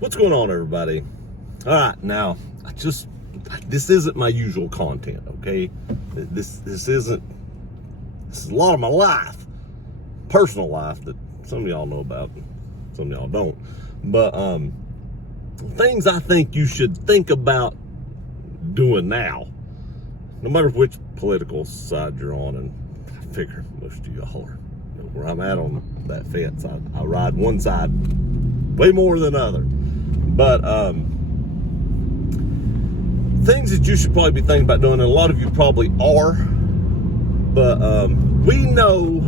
What's going on, everybody? All right, now, this isn't my usual content, okay? This is a lot of my life, personal life that some of y'all know about, some of y'all don't. But things I think you should think about doing now, no matter which political side you're on, and I figure most of y'all are. You know, where I'm at on that fence, I ride one side way more than other. But things that you should probably be thinking about doing, and a lot of you probably are, but we know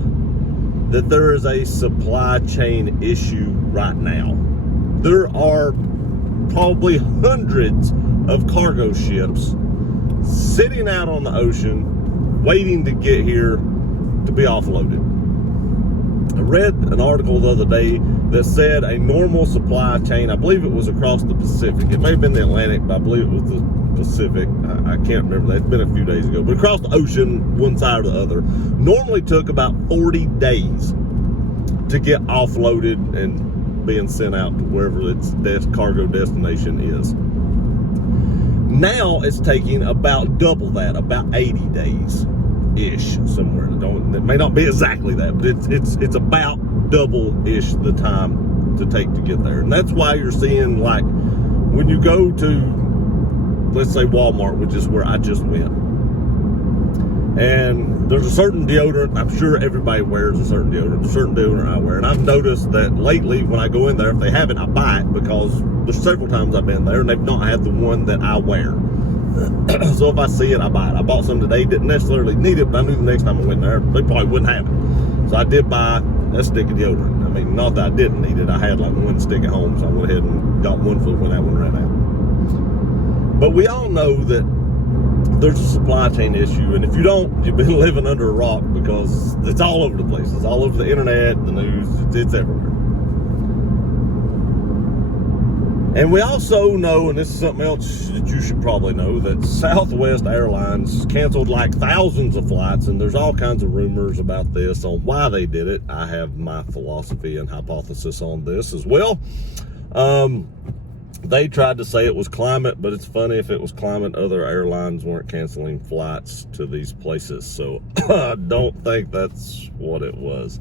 that there is a supply chain issue right now. There are probably hundreds of cargo ships sitting out on the ocean waiting to get here to be offloaded. I read an article the other day that said a normal supply chain, I believe it was across the Pacific. It may have been the Atlantic, but I believe it was the Pacific. I can't remember that. It's been a few days ago. But across the ocean, one side or the other, normally took about 40 days to get offloaded and being sent out to wherever its cargo destination is. Now it's taking about double that, about 80 days-ish, somewhere. It may not be exactly that, but it's about double-ish the time to take to get there. And that's why you're seeing, like, when you go to, let's say, Walmart, which is where I just went, and there's a certain deodorant, I'm sure everybody wears a certain deodorant I wear, and I've noticed that lately when I go in there, if they have it, I buy it, because there's several times I've been there and they've not had the one that I wear. So if I see it, I buy it. I bought some today, didn't necessarily need it, but I knew the next time I went there, they probably wouldn't have it. So I did buy a stick of deodorant. I mean, not that I didn't need it, I had like one stick at home, so I went ahead and got one for when that one ran out. But we all know that there's a supply chain issue, and if you don't, you've been living under a rock, because it's all over the place. It's all over the internet, the news, it's everywhere. And we also know, and this is something else that you should probably know, that Southwest Airlines canceled like thousands of flights, and there's all kinds of rumors about this on why they did it. I have my philosophy and hypothesis on this as well. They tried to say it was climate, but it's funny, if it was climate, other airlines weren't canceling flights to these places. So I don't think that's what it was.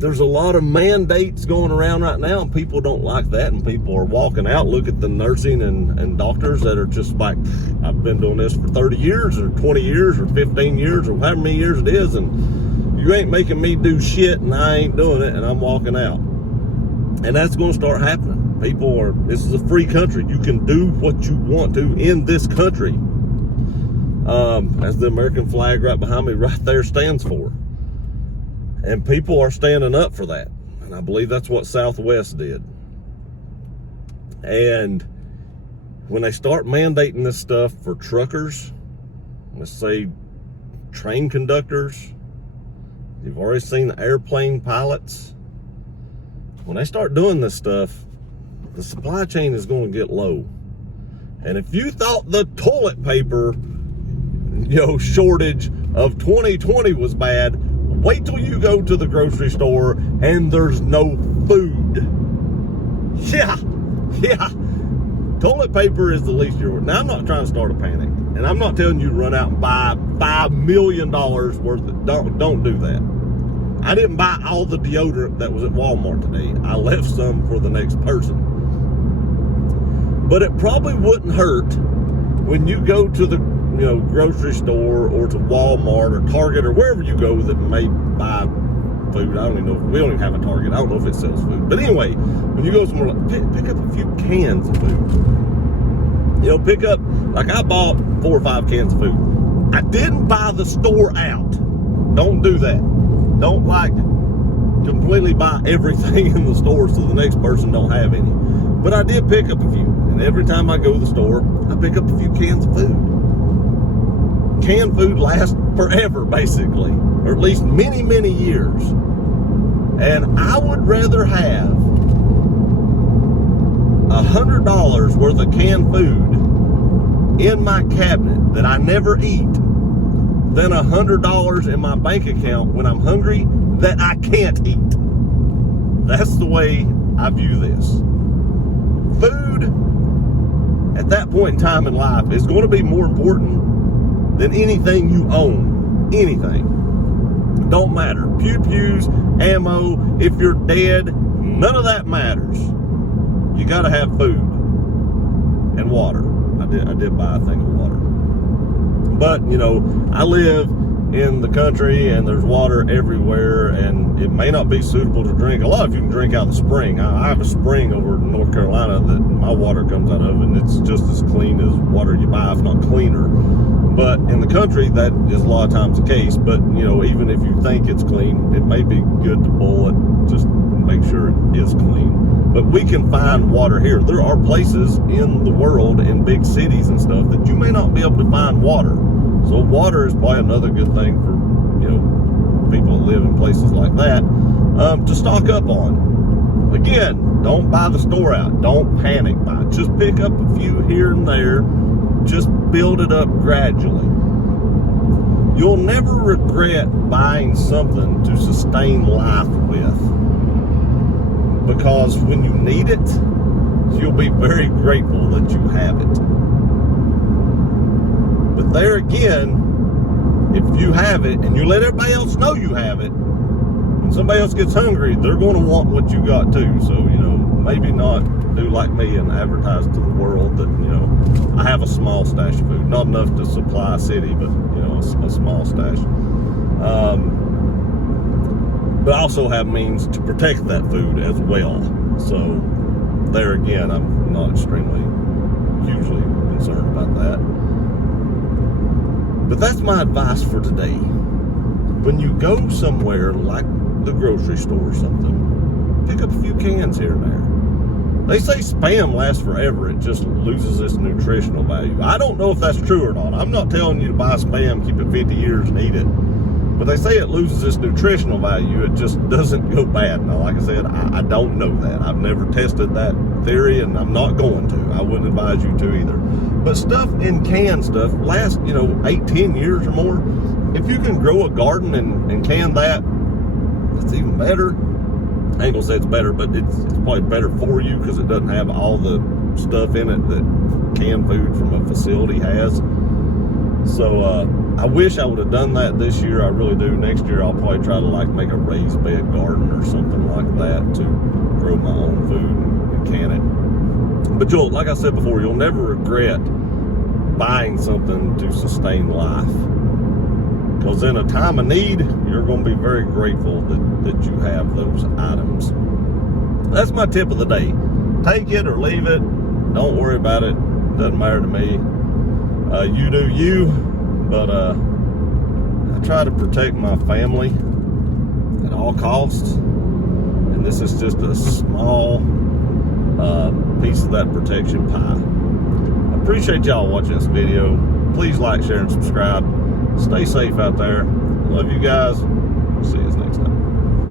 There's a lot of mandates going around right now, and people don't like that, and people are walking out. Look at the nursing and doctors that are just like, I've been doing this for 30 years or 20 years or 15 years or however many years it is, and you ain't making me do shit, and I ain't doing it, and I'm walking out. And that's going to start happening. This is a free country. You can do what you want to in this country. As the American flag right behind me right there stands for. And people are standing up for that. And I believe that's what Southwest did. And when they start mandating this stuff for truckers, let's say train conductors, you've already seen the airplane pilots. When they start doing this stuff, the supply chain is going to get low. And if you thought the toilet paper, shortage of 2020 was bad, wait till you go to the grocery store and there's no food. Yeah. Toilet paper is the least you're worth. Now, I'm not trying to start a panic, and I'm not telling you to run out and buy $5 million worth of, don't do that. I didn't buy all the deodorant that was at Walmart today. I left some for the next person. But it probably wouldn't hurt when you go to the grocery store or to Walmart or Target or wherever you go that may buy food. I don't even know. We don't even have a Target. I don't know if it sells food. But anyway, when you go somewhere, pick up a few cans of food. Pick up, like I bought 4 or 5 cans of food. I didn't buy the store out. Don't do that. Don't completely buy everything in the store so the next person don't have any. But I did pick up a few. And every time I go to the store, I pick up a few cans of food. Canned food lasts forever, basically. Or at least many, many years. And I would rather have $100 worth of canned food in my cabinet that I never eat than $100 in my bank account when I'm hungry that I can't eat. That's the way I view this. Food at that point in time in life is going to be more important than anything you own. Anything. Don't matter. Pew-pews, ammo, if you're dead, none of that matters. You got to have food and water. I did buy a thing of water. But, you know, I live in the country and there's water everywhere, and it may not be suitable to drink. A lot of you can drink out of the spring. I have a spring over in North Carolina that my water comes out of, and it's just as clean as water you buy, if not cleaner. But in the country, that is a lot of times the case. But, you know, even if you think it's clean, it may be good to boil it, just make sure it is clean. But we can find water here. There are places in the world, in big cities and stuff, that you may not be able to find water. So water is probably another good thing for, you know, people that live in places like that, to stock up on. Again, don't buy the store out. Don't panic buy. Just pick up a few here and there. Just build it up gradually. You'll never regret buying something to sustain life with, because when you need it, you'll be very grateful that you have it. But there again, if you have it and you let everybody else know you have it, when somebody else gets hungry, they're going to want what you got too. So, you know, maybe not do like me and advertise to the world that, you know, I have a small stash of food. Not enough to supply a city, but, you know, a small stash. But I also have means to protect that food as well. So there again, I'm not extremely, hugely concerned about that. But that's my advice for today. When you go somewhere like the grocery store or something, pick up a few cans here and there. They say Spam lasts forever. It just loses its nutritional value. I don't know if that's true or not. I'm not telling you to buy Spam, keep it 50 years and eat it. But they say it loses its nutritional value. It just doesn't go bad. Now, like I said, I don't know that. I've never tested that theory, and I'm not going to. I wouldn't advise you to either. But stuff in canned stuff lasts, you know, 8-10 years or more. If you can grow a garden and can that, it's even better. I ain't gonna say it's better, but it's probably better for you because it doesn't have all the stuff in it that canned food from a facility has. So I wish I would have done that this year. I really do. Next year I'll probably try to like make a raised bed garden or something like that to grow my own food and can it. But you'll, like I said before, you'll never regret buying something to sustain life. Because in a time of need, you're going to be very grateful that you have those items. That's my tip of the day. Take it or leave it. Don't worry about it. Doesn't matter to me. You do you. But I try to protect my family at all costs. And this is just a small piece of that protection pie. I appreciate y'all watching this video. Please like, share, and subscribe. Stay safe out there. Love you guys. See you.